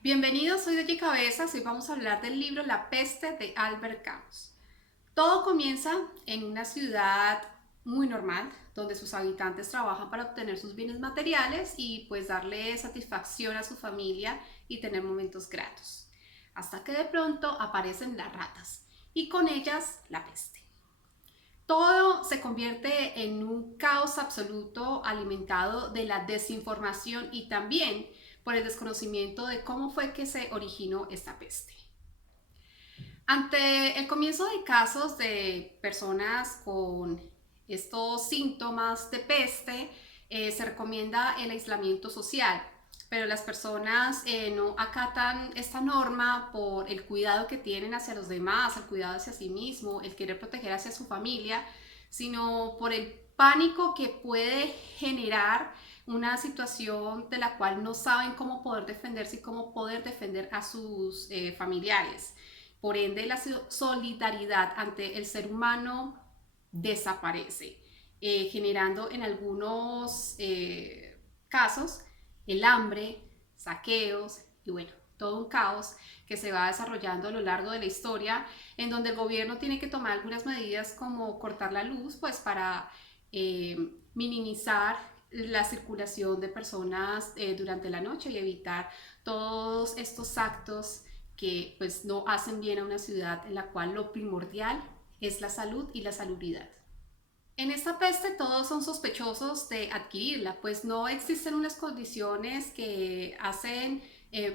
Bienvenidos, soy Deji Cabezas y hoy vamos a hablar del libro La peste de Albert Camus. Todo comienza en una ciudad muy normal, donde sus habitantes trabajan para obtener sus bienes materiales y pues darle satisfacción a su familia y tener momentos gratos. Hasta que de pronto aparecen las ratas y con ellas la peste. Todo se convierte en un caos absoluto alimentado de la desinformación y también por el desconocimiento de cómo fue que se originó esta peste. Ante el comienzo de casos de personas con estos síntomas de peste, se recomienda el aislamiento social, pero las personas no acatan esta norma por el cuidado que tienen hacia los demás, el cuidado hacia sí mismo, el querer proteger hacia su familia, sino por el pánico que puede generar una situación de la cual no saben cómo poder defenderse y cómo poder defender a sus familiares. Por ende, la solidaridad ante el ser humano desaparece, generando en algunos casos el hambre, saqueos y bueno, todo un caos que se va desarrollando a lo largo de la historia, en donde el gobierno tiene que tomar algunas medidas como cortar la luz, pues para minimizar la circulación de personas durante la noche y evitar todos estos actos que pues no hacen bien a una ciudad en la cual lo primordial es la salud y la salubridad. En esta peste todos son sospechosos de adquirirla, pues no existen unas condiciones que hacen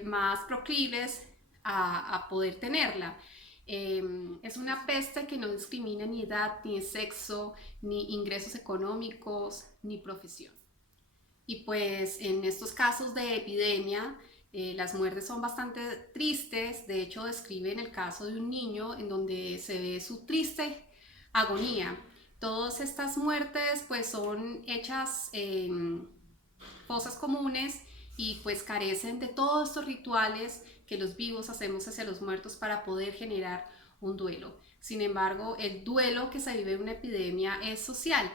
más proclives a poder tenerla. Es una peste que no discrimina ni edad, ni sexo, ni ingresos económicos, ni profesión. Y pues en estos casos de epidemia, las muertes son bastante tristes. De hecho, describen el caso de un niño en donde se ve su triste agonía. Todas estas muertes pues son hechas en fosas comunes y pues carecen de todos estos rituales que los vivos hacemos hacia los muertos para poder generar un duelo. Sin embargo, el duelo que se vive en una epidemia es social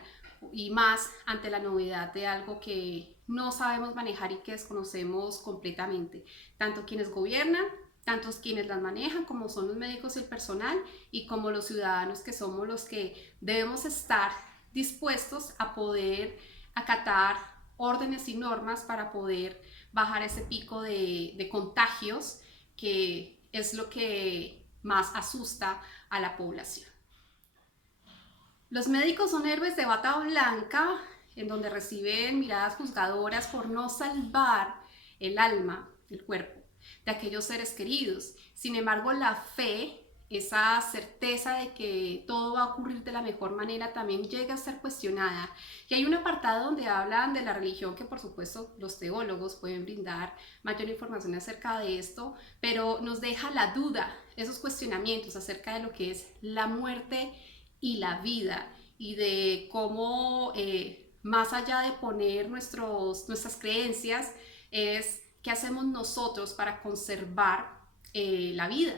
y más ante la novedad de algo que no sabemos manejar y que desconocemos completamente, tanto quienes gobiernan, tantos quienes las manejan, como son los médicos y el personal, y como los ciudadanos que somos los que debemos estar dispuestos a poder acatar órdenes y normas para poder bajar ese pico de contagios que es lo que más asusta a la población. Los médicos son héroes de bata blanca, en donde reciben miradas juzgadoras por no salvar el alma, el cuerpo, de aquellos seres queridos. Sin embargo, la fe, esa certeza de que todo va a ocurrir de la mejor manera, también llega a ser cuestionada. Y hay un apartado donde hablan de la religión, que por supuesto los teólogos pueden brindar mayor información acerca de esto, pero nos deja la duda, esos cuestionamientos acerca de lo que es la muerte y la vida, y de cómo más allá de poner nuestras creencias, es qué hacemos nosotros para conservar la vida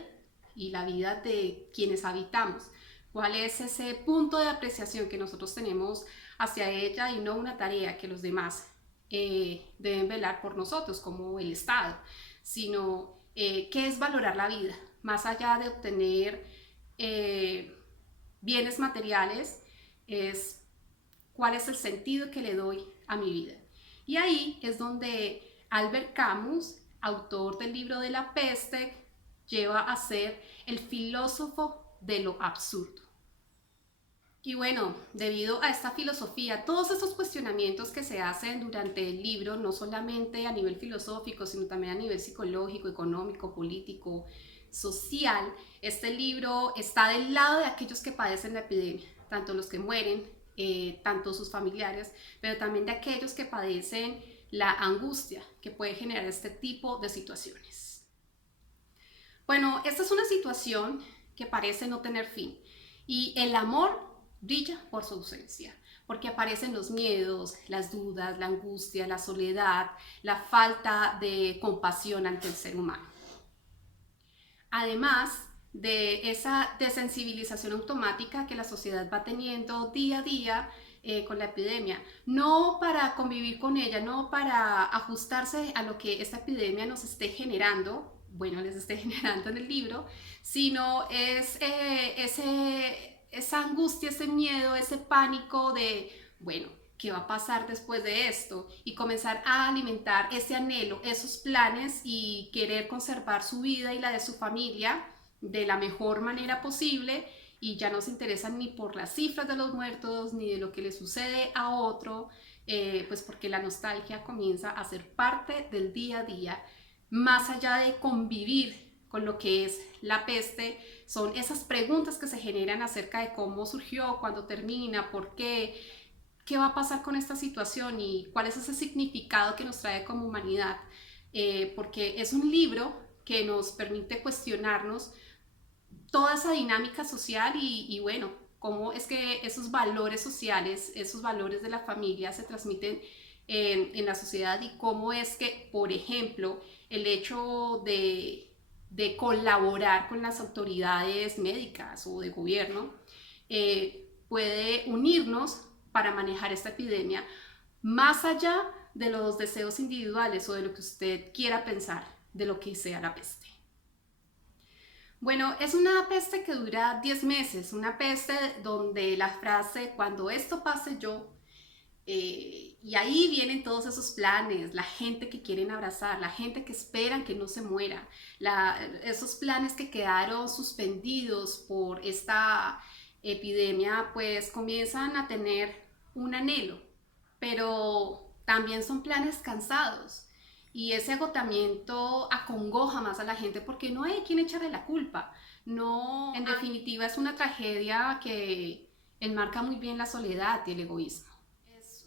y la vida de quienes habitamos. ¿Cuál es ese punto de apreciación que nosotros tenemos hacia ella y no una tarea que los demás deben velar por nosotros, como el Estado, sino qué es valorar la vida, más allá de obtener bienes materiales, es cuál es el sentido que le doy a mi vida. Y ahí es donde Albert Camus, autor del libro de La peste, lleva a ser el filósofo de lo absurdo. Y bueno, debido a esta filosofía, todos estos cuestionamientos que se hacen durante el libro, no solamente a nivel filosófico, sino también a nivel psicológico, económico, político, social, este libro está del lado de aquellos que padecen la epidemia, tanto los que mueren, tanto sus familiares, pero también de aquellos que padecen la angustia que puede generar este tipo de situaciones. Bueno, esta es una situación que parece no tener fin y el amor brilla por su ausencia, porque aparecen los miedos, las dudas, la angustia, la soledad, la falta de compasión ante el ser humano. Además de esa desensibilización automática que la sociedad va teniendo día a día, con la epidemia, no para convivir con ella, no para ajustarse a lo que esta epidemia nos esté generando, bueno, les esté generando en el libro, sino es esa angustia, ese miedo, ese pánico de, bueno, ¿qué va a pasar después de esto? Y comenzar a alimentar ese anhelo, esos planes y querer conservar su vida y la de su familia de la mejor manera posible, y ya no se interesan ni por las cifras de los muertos ni de lo que le sucede a otro, pues porque la nostalgia comienza a ser parte del día a día, más allá de convivir con lo que es la peste. Son esas preguntas que se generan acerca de cómo surgió, cuándo termina, por qué, qué va a pasar con esta situación y cuál es ese significado que nos trae como humanidad, porque es un libro que nos permite cuestionarnos toda esa dinámica social y bueno, cómo es que esos valores sociales, esos valores de la familia se transmiten en la sociedad, y cómo es que, por ejemplo, el hecho de colaborar con las autoridades médicas o de gobierno puede unirnos para manejar esta epidemia, más allá de los deseos individuales o de lo que usted quiera pensar de lo que sea la peste. Bueno, es una peste que dura 10 meses, una peste donde la frase "cuando esto pase yo", y ahí vienen todos esos planes, la gente que quieren abrazar, la gente que esperan que no se muera, esos planes que quedaron suspendidos por esta epidemia, pues comienzan a tener un anhelo, pero también son planes cansados. Y ese agotamiento acongoja más a la gente porque no hay quien echarle la culpa. No, en definitiva es una tragedia que enmarca muy bien la soledad y el egoísmo. Es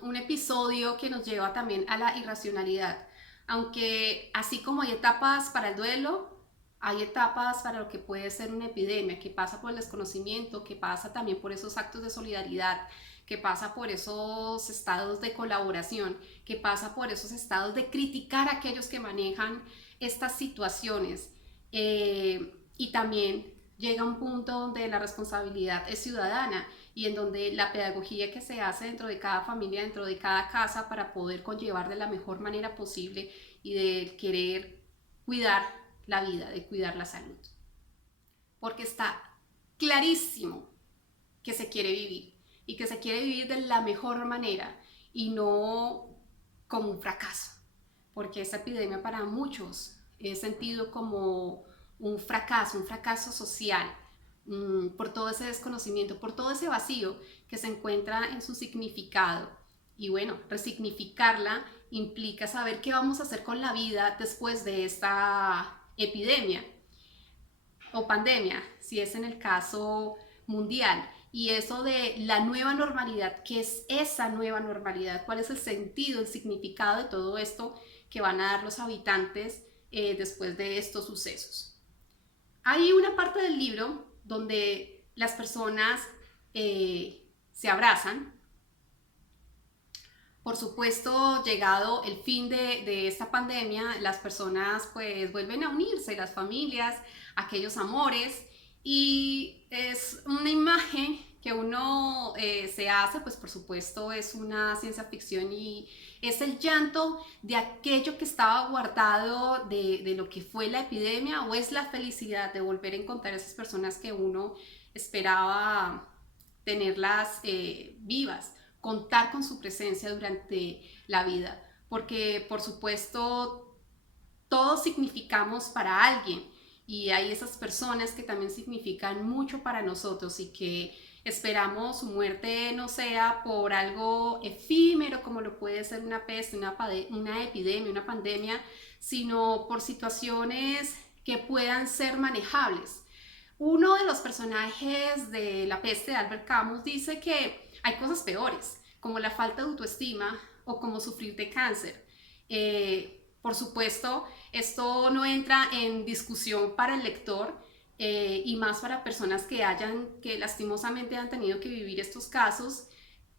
un episodio que nos lleva también a la irracionalidad. Aunque así como hay etapas para el duelo, hay etapas para lo que puede ser una epidemia, que pasa por el desconocimiento, que pasa también por esos actos de solidaridad, que pasa por esos estados de colaboración, que pasa por esos estados de criticar a aquellos que manejan estas situaciones. Y también llega un punto donde la responsabilidad es ciudadana y en donde la pedagogía que se hace dentro de cada familia, dentro de cada casa, para poder conllevar de la mejor manera posible y de querer cuidar la vida, de cuidar la salud. Porque está clarísimo que se quiere vivir y que se quiere vivir de la mejor manera y no como un fracaso, porque esta epidemia para muchos es sentido como un fracaso social, por todo ese desconocimiento, por todo ese vacío que se encuentra en su significado. Y bueno, resignificarla implica saber qué vamos a hacer con la vida después de esta epidemia o pandemia, si es en el caso mundial. Y eso de la nueva normalidad, ¿qué es esa nueva normalidad? ¿Cuál es el sentido, el significado de todo esto que van a dar los habitantes después de estos sucesos? Hay una parte del libro donde las personas se abrazan. Por supuesto, llegado el fin de esta pandemia, las personas pues vuelven a unirse, las familias, aquellos amores, y es una imagen que uno se hace, pues por supuesto es una ciencia ficción y es el llanto de aquello que estaba guardado de lo que fue la epidemia, o es la felicidad de volver a encontrar esas personas que uno esperaba tenerlas vivas, contar con su presencia durante la vida, porque por supuesto todos significamos para alguien y hay esas personas que también significan mucho para nosotros y que esperamos su muerte no sea por algo efímero como lo puede ser una peste, una epidemia, una pandemia, sino por situaciones que puedan ser manejables. Uno de los personajes de La peste de Albert Camus dice que hay cosas peores, como la falta de autoestima o como sufrir de cáncer. Por supuesto, esto no entra en discusión para el lector, y más para personas que lastimosamente han tenido que vivir estos casos,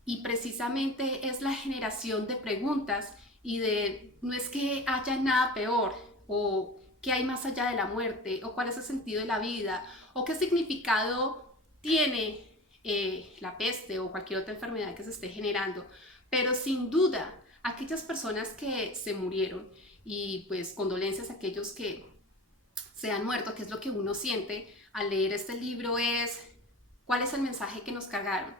y precisamente es la generación de preguntas y de no es que haya nada peor, o qué hay más allá de la muerte, o cuál es el sentido de la vida, o qué significado tiene la peste o cualquier otra enfermedad que se esté generando, pero sin duda aquellas personas que se murieron, y pues condolencias a aquellos que se han muerto, que es lo que uno siente al leer este libro, es cuál es el mensaje que nos cargaron,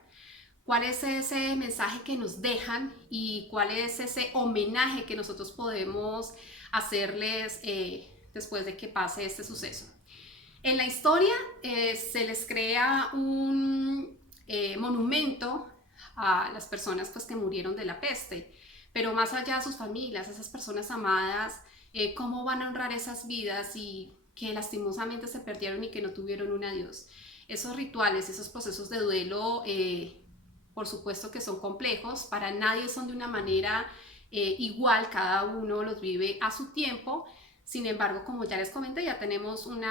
cuál es ese mensaje que nos dejan y cuál es ese homenaje que nosotros podemos hacerles después de que pase este suceso. En la historia se les crea un monumento a las personas pues, que murieron de la peste, pero más allá de sus familias, esas personas amadas, cómo van a honrar esas vidas y que lastimosamente se perdieron y que no tuvieron un adiós. Esos rituales, esos procesos de duelo, por supuesto que son complejos, para nadie son de una manera igual, cada uno los vive a su tiempo. Sin embargo, como ya les comenté, ya tenemos un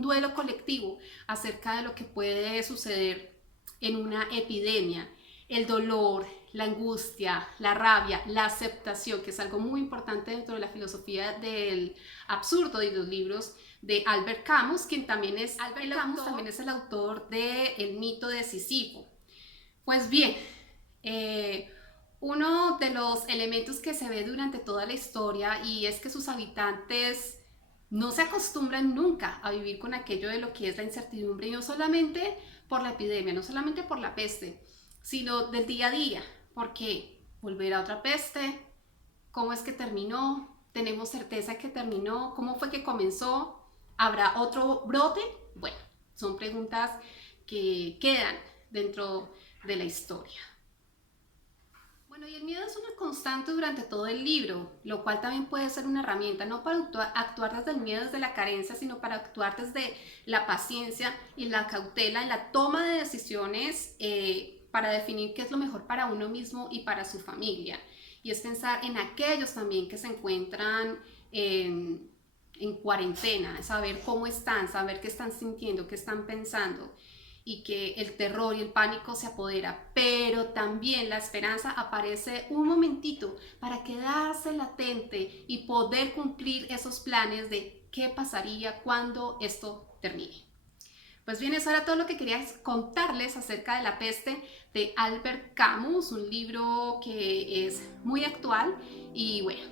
duelo colectivo acerca de lo que puede suceder en una epidemia. El dolor, la angustia, la rabia, la aceptación, que es algo muy importante dentro de la filosofía del absurdo y los libros de Albert Camus, quien también es, también es el autor de El mito de Sísifo. Pues bien, uno de los elementos que se ve durante toda la historia y es que sus habitantes no se acostumbran nunca a vivir con aquello de lo que es la incertidumbre, y no solamente por la epidemia, no solamente por la peste, sino del día a día, porque volver a otra peste, ¿cómo es que terminó? ¿Tenemos certeza que terminó? ¿Cómo fue que comenzó? ¿Habrá otro brote? Bueno, son preguntas que quedan dentro de la historia. Bueno, y el miedo es una constante durante todo el libro, lo cual también puede ser una herramienta, no para actuar desde el miedo, desde la carencia, sino para actuar desde la paciencia y la cautela en la toma de decisiones para definir qué es lo mejor para uno mismo y para su familia. Y es pensar en aquellos también que se encuentran en cuarentena, saber cómo están, saber qué están sintiendo, qué están pensando, y que el terror y el pánico se apodera, pero también la esperanza aparece un momentito para quedarse latente y poder cumplir esos planes de qué pasaría cuando esto termine. Pues bien, eso era todo lo que quería contarles acerca de La peste de Albert Camus, un libro que es muy actual y bueno,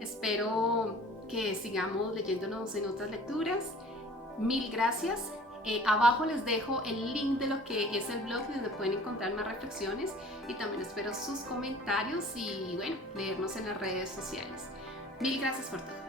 espero que sigamos leyéndonos en otras lecturas. Mil gracias. Abajo les dejo el link de lo que es el blog donde pueden encontrar más reflexiones y también espero sus comentarios y bueno, leernos en las redes sociales. Mil gracias por todo.